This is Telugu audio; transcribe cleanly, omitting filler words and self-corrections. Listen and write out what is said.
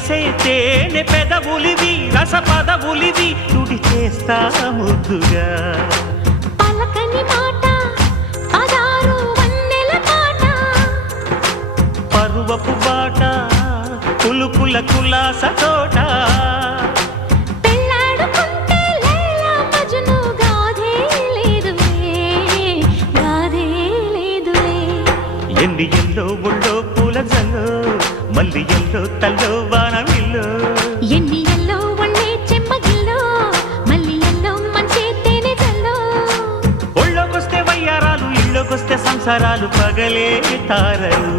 చేసే తేనె పెదవులివి రస పదవులివి తుడి చేస్తా ముద్దుగా పలకని మాట పదారు వన్నెల పాట పరువపు బాట కులుకుల కులాస తోట పెళ్ళాడుకుంటే లైలా మజ్ను గాథే లేదులే ఎన్ని ఎల్లో ఒళ్ళో పూల జల్లో మల్లి ఎల్లో తల్లో వానవిల్లో ఎన్ని ఎల్లో ఒళ్ళే చెమ్మగిల్లో మల్లి ఎల్లో మంచి తేనె జల్లో ఒళ్ళోకొస్తే వయ్యారాలు ఇళ్ళోకొస్తే సంసారాలు పగలే తారలు